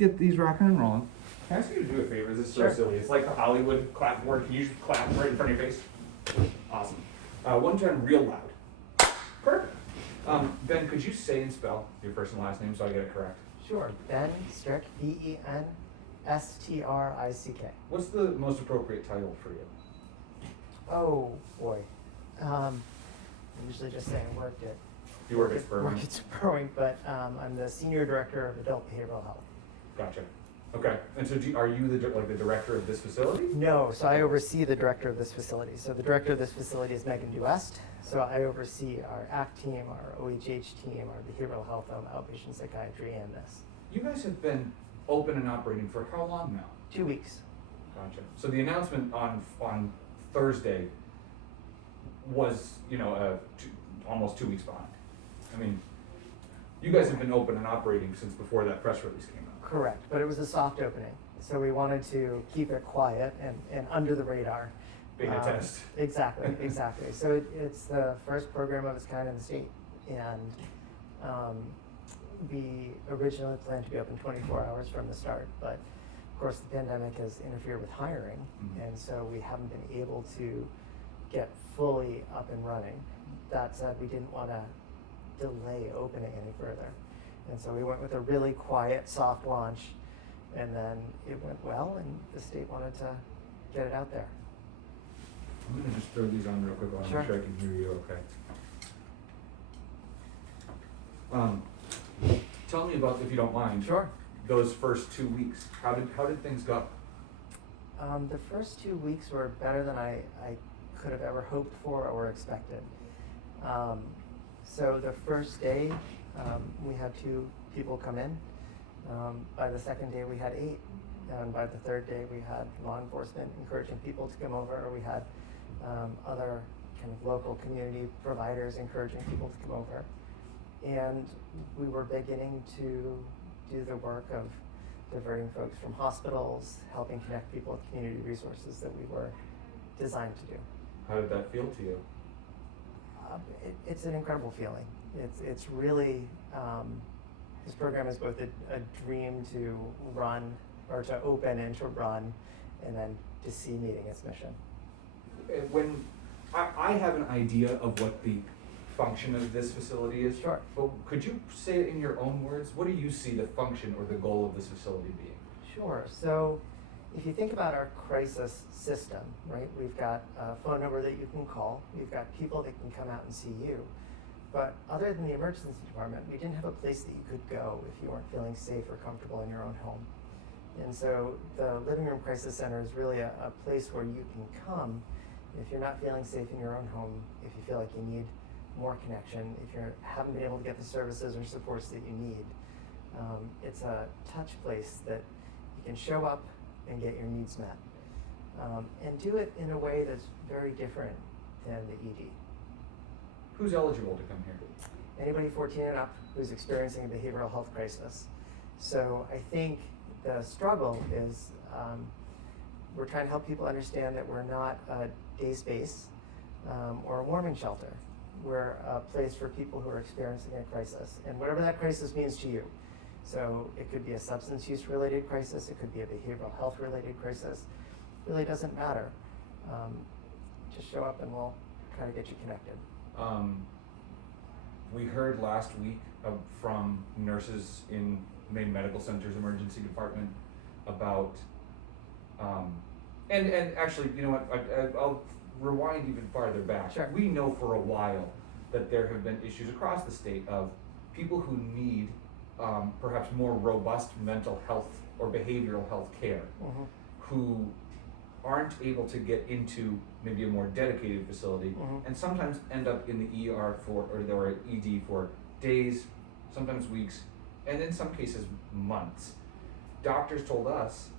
get these rocking and rolling. Can I ask you to do a favor? This is so Sure. silly. It's like the Hollywood clapboard. Can you just clap right in front of your face? Awesome. One time real loud. Perfect. Ben, could you say and spell your first and last name so I get it correct? Sure. Ben Strick, BenStrick. What's the most appropriate title for you? Oh boy. I usually just say I worked at You work at Spurwink? work at Spurwink, but I'm the Senior Director of Adult Behavioral Health. Gotcha. Okay. And so are you the director of this facility? No, so I oversee the director of this facility. So the director of this facility is Megan Duest. So I oversee our ACT team, our OHH team, our behavioral health, outpatient psychiatry, and this. You guys have been open and operating for how long now? 2 weeks. Gotcha. So the announcement on Thursday was, almost 2 weeks behind. I mean, you guys have been open and operating since before that press release came out. Correct, but it was a soft opening. So we wanted to keep it quiet and under the radar. Beta test. Exactly, exactly. So it's the first program of its kind in the state. And we originally planned to be open 24 hours from the start, but of course the pandemic has interfered with hiring, and so we haven't been able to get fully up and running. That said, we didn't want to delay opening any further. And so we went with a really quiet, soft launch, and then it went well, and the state wanted to get it out there. I'm gonna just throw these on real quick while I Sure. make sure I can hear you okay. Tell me about, if you don't mind, Sure. those first 2 weeks. How did things go? The first 2 weeks were better than I could have ever hoped for or expected. So the first day, we had 2 people come in. By the second day, we had 8. And by the third day, we had law enforcement encouraging people to come over, or we had other kind of local community providers encouraging people to come over. And we were beginning to do the work of diverting folks from hospitals, helping connect people with community resources that we were designed to do. How did that feel to you? It's an incredible feeling. It's really, this program is both a dream to run, or to open and to run, and then to see meeting its mission. When I have an idea of what the function of this facility is. Sure. But could you say it in your own words? What do you see the function or the goal of this facility being? Sure. So if you think about our crisis system, right, we've got a phone number that you can call. We've got people that can come out and see you. But other than the emergency department, we didn't have a place that you could go if you weren't feeling safe or comfortable in your own home. And so the Living Room Crisis Center is really a place where you can come if you're not feeling safe in your own home, if you feel like you need more connection, if you haven't been able to get the services or supports that you need. It's a touch place that you can show up and get your needs met. And do it in a way that's very different than the ED. Who's eligible to come here? Anybody 14 and up who's experiencing a behavioral health crisis. So I think the struggle is we're trying to help people understand that we're not a day space or a warming shelter. We're a place for people who are experiencing a crisis, and whatever that crisis means to you. So it could be a substance use related crisis, it could be a behavioral health related crisis. It really doesn't matter. Just show up and we'll try to get you connected. We heard last week from nurses in Maine Medical Center's emergency department about, and actually, you know what, I'll rewind even farther back. Sure. We know for a while that there have been issues across the state of people who need perhaps more robust mental health or behavioral health care, who aren't able to get into maybe a more dedicated facility, and sometimes end up in the ER or ED for days, sometimes weeks, and in some cases months. Doctors told us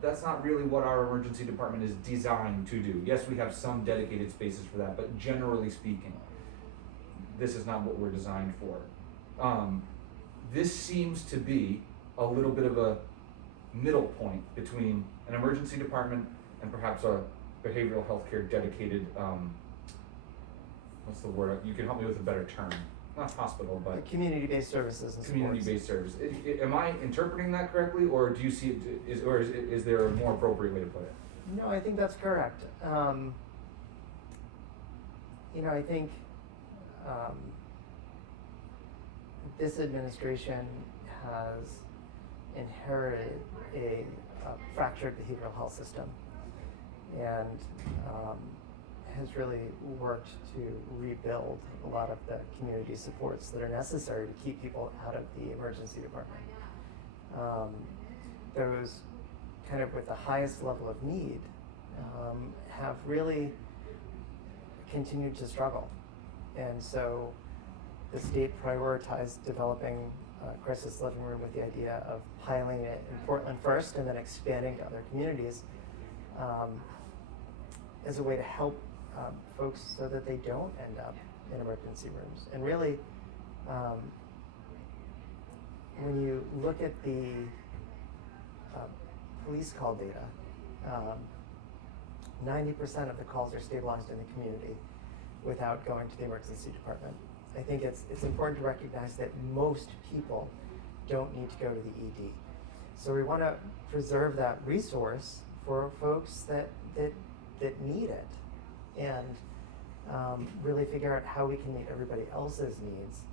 that's not really what our emergency department is designed to do. Yes, we have some dedicated spaces for that, but generally speaking, this is not what we're designed for. This seems to be a little bit of a middle point between an emergency department and perhaps a behavioral health care dedicated, what's the word? You can help me with a better term. not hospital, but Community-based services and supports. community-based service. Am I interpreting that correctly, or do you see it, is there a more appropriate way to put it? No, I think that's correct. I think this administration has inherited a fractured behavioral health system and has really worked to rebuild a lot of the community supports that are necessary to keep people out of the emergency department. Those kind of with the highest level of need have really continued to struggle. And so the state prioritized developing a crisis living room with the idea of piloting it in Portland first and then expanding to other communities as a way to help folks so that they don't end up in emergency rooms. And really, when you look at the police call data, 90% of the calls are stabilized in the community without going to the emergency department. I think it's important to recognize that most people don't need to go to the ED. So we want to preserve that resource for folks that need it, and really figure out how we can meet everybody else's needs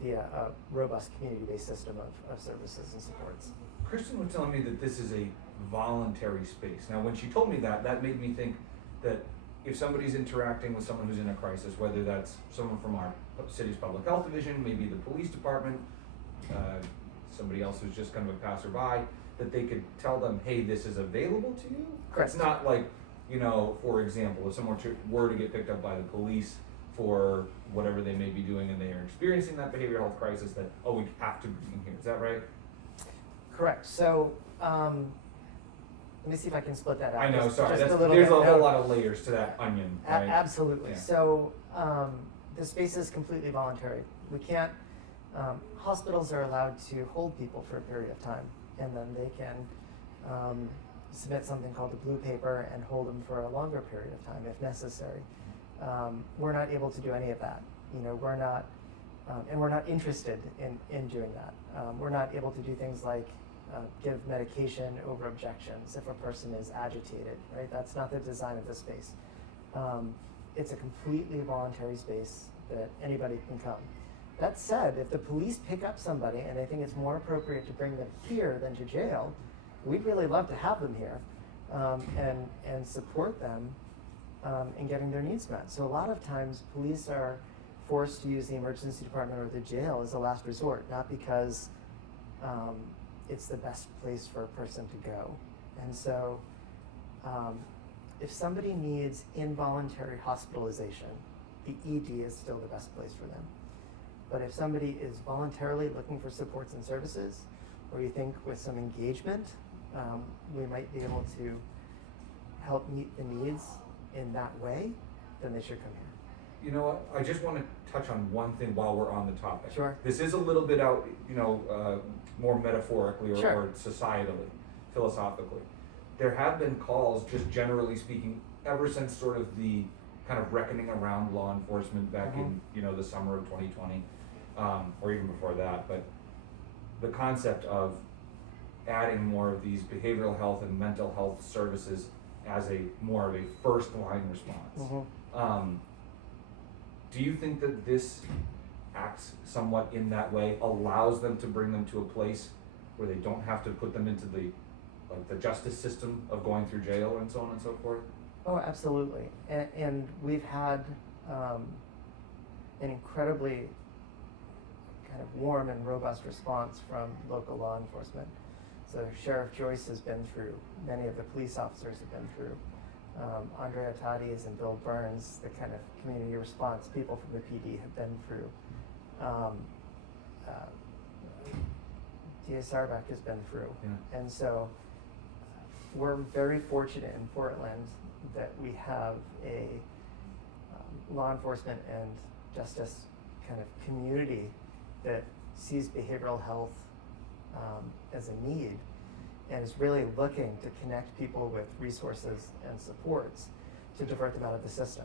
via a robust community-based system of services and supports. Kristen was telling me that this is a voluntary space. Now, when she told me that made me think that if somebody's interacting with someone who's in a crisis, whether that's someone from our city's public health division, maybe the police department, somebody else who's just kind of a passerby, that they could tell them, hey, this is available to you? Correct. It's not like, for example, if someone were to get picked up by the police for whatever they may be doing and they are experiencing that behavioral health crisis, that, oh, we have to bring them here. Is that right? Correct. So let me see if I can split that out. I know, sorry. Just There's a bit. whole lot of layers to that onion, right? Absolutely. Yeah. So the space is completely voluntary. We can't, hospitals are allowed to hold people for a period of time, and then they can submit something called a blue paper and hold them for a longer period of time if necessary. We're not able to do any of that. We're not, and we're not interested in doing that. We're not able to do things like give medication over objections if a person is agitated, right? That's not the design of this space. It's a completely voluntary space that anybody can come. That said, if the police pick up somebody and they think it's more appropriate to bring them here than to jail, we'd really love to have them here and support them in getting their needs met. So a lot of times police are forced to use the emergency department or the jail as a last resort, not because it's the best place for a person to go. And so if somebody needs involuntary hospitalization, the ED is still the best place for them. But if somebody is voluntarily looking for supports and services, or you think with some engagement, we might be able to help meet the needs in that way, then they should come here. You know what? I just want to touch on one thing while we're on the topic. Sure. This is a little bit out, more metaphorically or, Sure. or societally, philosophically. There have been calls, just generally speaking, ever since sort of the kind of reckoning around law enforcement back in, the summer of 2020, or even before that. But the concept of adding more of these behavioral health and mental health services as more of a first line response. Do you think that this acts somewhat in that way, allows them to bring them to a place where they don't have to put them into the justice system of going through jail and so on and so forth? Oh, absolutely. And we've had an incredibly kind of warm and robust response from local law enforcement. So Sheriff Joyce has been through, many of the police officers have been through. Andrea Tadis and Bill Burns, the kind of community response people from the PD have been through. D.A. Sarback has been through. Yeah. And so we're very fortunate in Portland that we have a law enforcement and justice kind of community that sees behavioral health as a need and is really looking to connect people with resources and supports to divert them out of the system.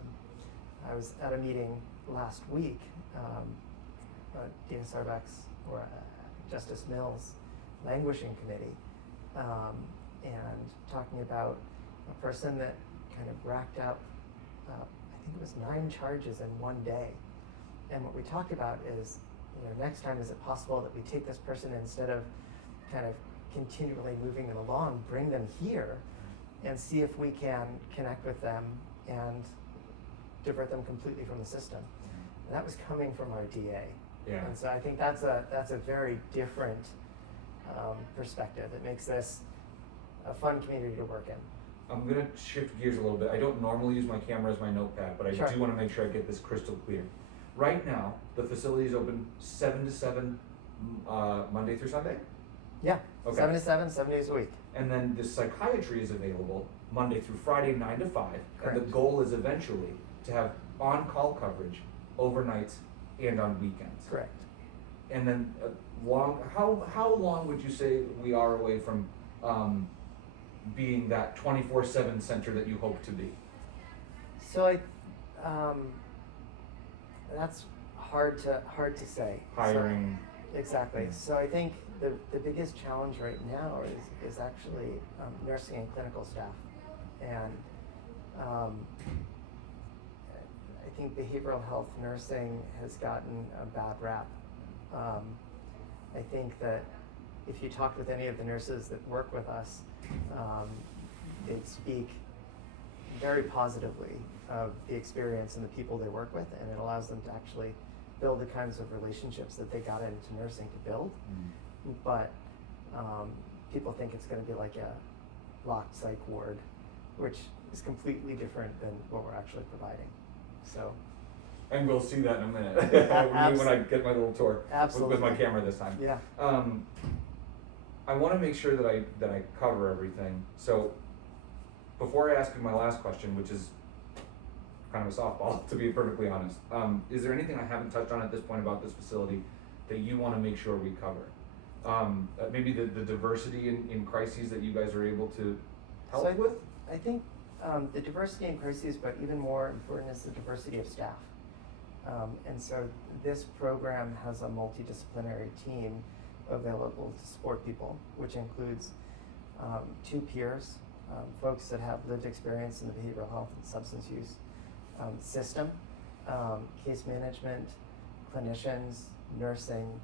I was at a meeting last week Dina Sarbeck's or Justice Mills languishing committee, and talking about a person that kind of racked up, I think it was 9 charges in one day. And what we talked about is, next time, is it possible that we take this person, instead of kind of continually moving them along, bring them here and see if we can connect with them and divert them completely from the system. And that was coming from our DA. Yeah. And so I think that's a very different perspective. It makes this a fun community to work in. I'm gonna shift gears a little bit. I don't normally use my camera as my notepad, but I Sure. do wanna make sure I get this crystal clear. Right now, the facility is open 7 to 7, Monday through Sunday? Yeah, Okay. 7 to 7, 7 days a week. And then the psychiatry is available Monday through Friday, 9 to 5. And the Correct. goal is eventually to have on-call coverage overnights and on weekends. Correct. And then how long would you say we are away from being that 24/7 center that you hope to be? So that's hard to say. Hiring. So, exactly. So I think the biggest challenge right now is actually nursing and clinical staff, and I think behavioral health nursing has gotten a bad rap. I think that if you talked with any of the nurses that work with us, they'd speak very positively of the experience and the people they work with, and it allows them to actually build the kinds of relationships that they got into nursing to build. But people think it's going to be like a locked psych ward, which is completely different than what we're actually providing. So. And we'll see that in a minute when I get my little tour with my Absolutely. camera this time. Yeah. I want to make sure that I cover everything. So before I ask you my last question, which is kind of a softball, to be perfectly honest, is there anything I haven't touched on at this point about this facility that you want to make sure we cover? Maybe the diversity in crises that you guys are able to help So with? I think the diversity in crises, but even more important is the diversity of staff. And so this program has a multidisciplinary team available to support people, which includes 2 peers, folks that have lived experience in the behavioral health and substance use system, case management, clinicians, nursing,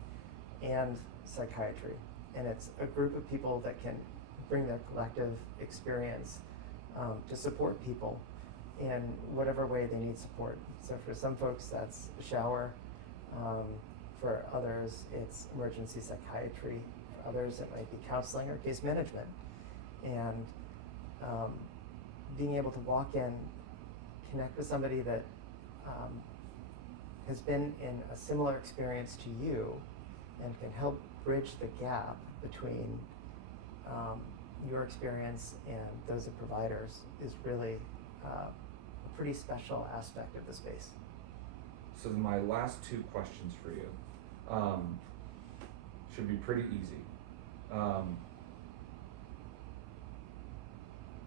and psychiatry. And it's a group of people that can bring their collective experience to support people in whatever way they need support. So for some folks, that's a shower. For others, it's emergency psychiatry. For others, it might be counseling or case management. And being able to walk in, connect with somebody that has been in a similar experience to you and can help bridge the gap between your experience and those of providers is really a pretty special aspect of the space. So my last 2 questions for you should be pretty easy.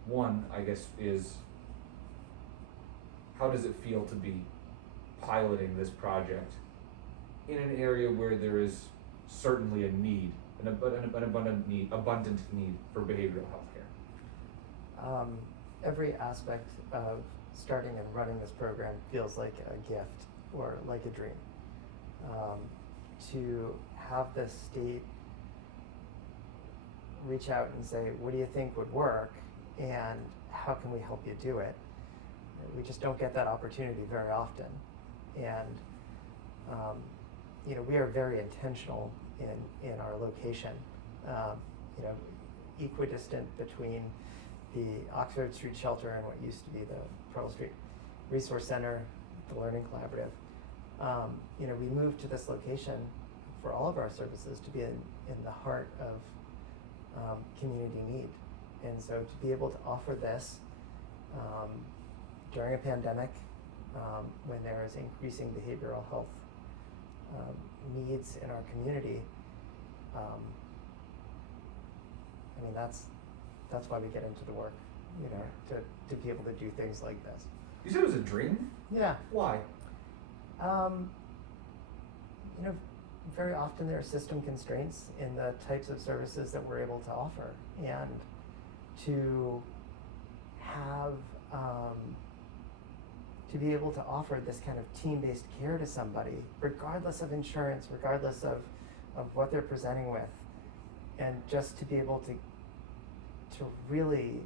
One, I guess, is how does it feel to be piloting this project in an area where there is certainly a need, an abundant need for behavioral health care? Every aspect of starting and running this program feels like a gift or like a dream. To have the state reach out and say, what do you think would work and how can we help you do it? We just don't get that opportunity very often. And we are very intentional in our location. Equidistant between the Oxford Street Shelter and what used to be the Pearl Street Resource Center, the Learning Collaborative. We moved to this location for all of our services to be in the heart of community need. And so to be able to offer this during a pandemic, when there is increasing behavioral health needs in our community, that's why we get into the work, to be able to do things like this. You said it was a dream? Yeah. Why? very often there are system constraints in the types of services that we're able to offer, and to have to be able to offer this kind of team-based care to somebody, regardless of insurance, regardless of what they're presenting with, and just to be able to really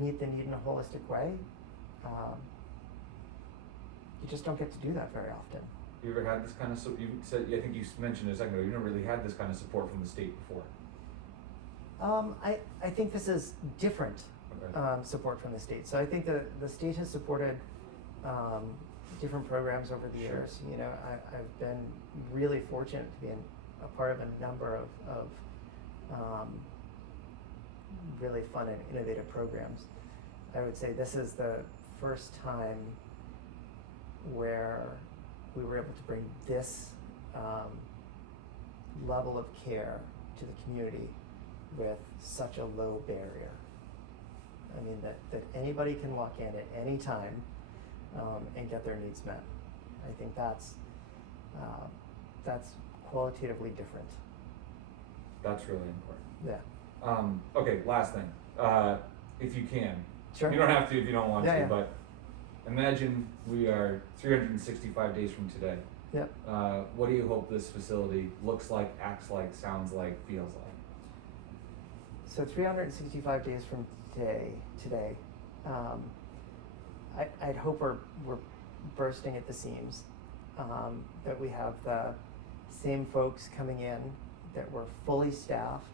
meet the need in a holistic way, you just don't get to do that very often. You ever had this kind of, you said, I think you mentioned a second ago, you never really had this kind of support from the state before. I think this is different. Okay. Support from the state. So I think the state has supported different programs over the Sure. years. You know, I've been really fortunate to be a part of a number of really fun and innovative programs. I would say this is the first time where we were able to bring this level of care to the community with such a low barrier. I mean, that anybody can walk in at any time and get their needs met. I think that's qualitatively different. That's really important. Yeah. Okay, last thing. If you can. Sure. You don't have to if you don't want to, Yeah. but imagine we are 365 days from today. Yep. What do you hope this facility looks like, acts like, sounds like, feels like? So 365 days from today, I'd hope we're bursting at the seams, that we have the same folks coming in, that we're fully staffed,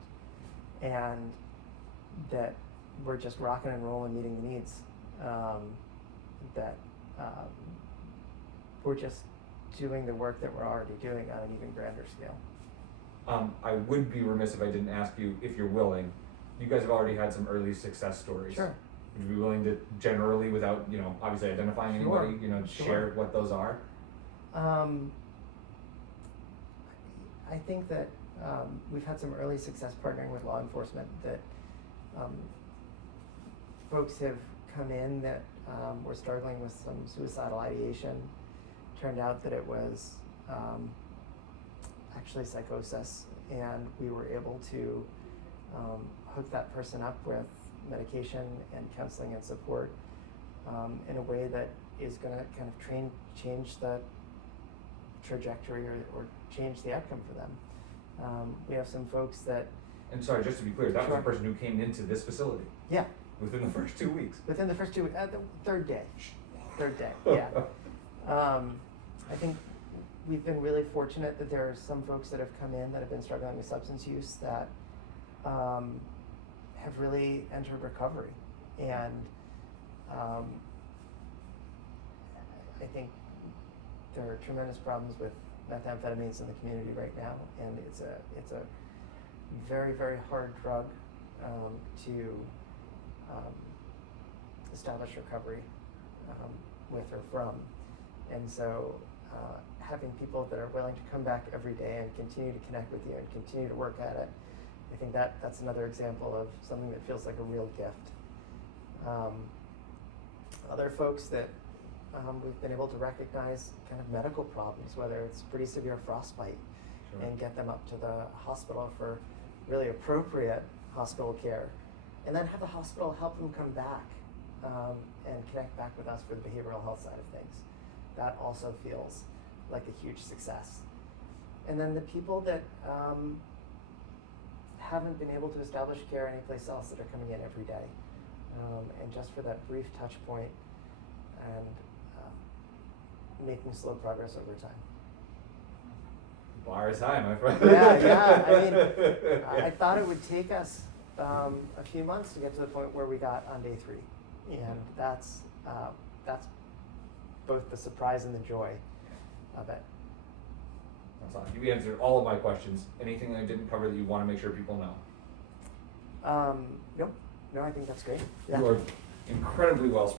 and that we're just rocking and rolling, meeting the needs, that we're just doing the work that we're already doing on an even grander scale. I would be remiss if I didn't ask you, if you're willing, you guys have already had some early success stories. Sure. Would you be willing to generally, without, obviously identifying anybody, Sure. share what those are? I think that we've had some early success partnering with law enforcement, that folks have come in that were struggling with some suicidal ideation. Turned out that it was actually psychosis, and we were able to hook that person up with medication and counseling and support in a way that is going to kind of change the trajectory or change the outcome for them. We have some folks that... And sorry, just to be clear, that Sure. was a person who came into this facility Yeah. within the first 2 weeks. Within the first 2 weeks, the third day, yeah. I think we've been really fortunate that there are some folks that have come in that have been struggling with substance use that have really entered recovery. And I think there are tremendous problems with methamphetamines in the community right now, and it's a very, very hard drug to establish recovery with or from. And so having people that are willing to come back every day and continue to connect with you and continue to work at it, I think that's another example of something that feels like a real gift. Other folks that we've been able to recognize kind of medical problems, whether it's pretty severe frostbite, Sure. and get them up to the hospital for really appropriate hospital care, and then have the hospital help them come back and connect back with us for the behavioral health side of things. That also feels like a huge success. And then the people that haven't been able to establish care anyplace else, that are coming in every day, and just for that brief touch point and making slow progress over time. Bar is high, my friend. Yeah. I mean, I thought it would take us a few months to get to the point where we got on day 3, and that's both the surprise and the joy of it. That's awesome. You answered all of my questions. Anything I didn't cover that you want to make sure people know? Nope. No, I think that's great. Yeah. You are incredibly well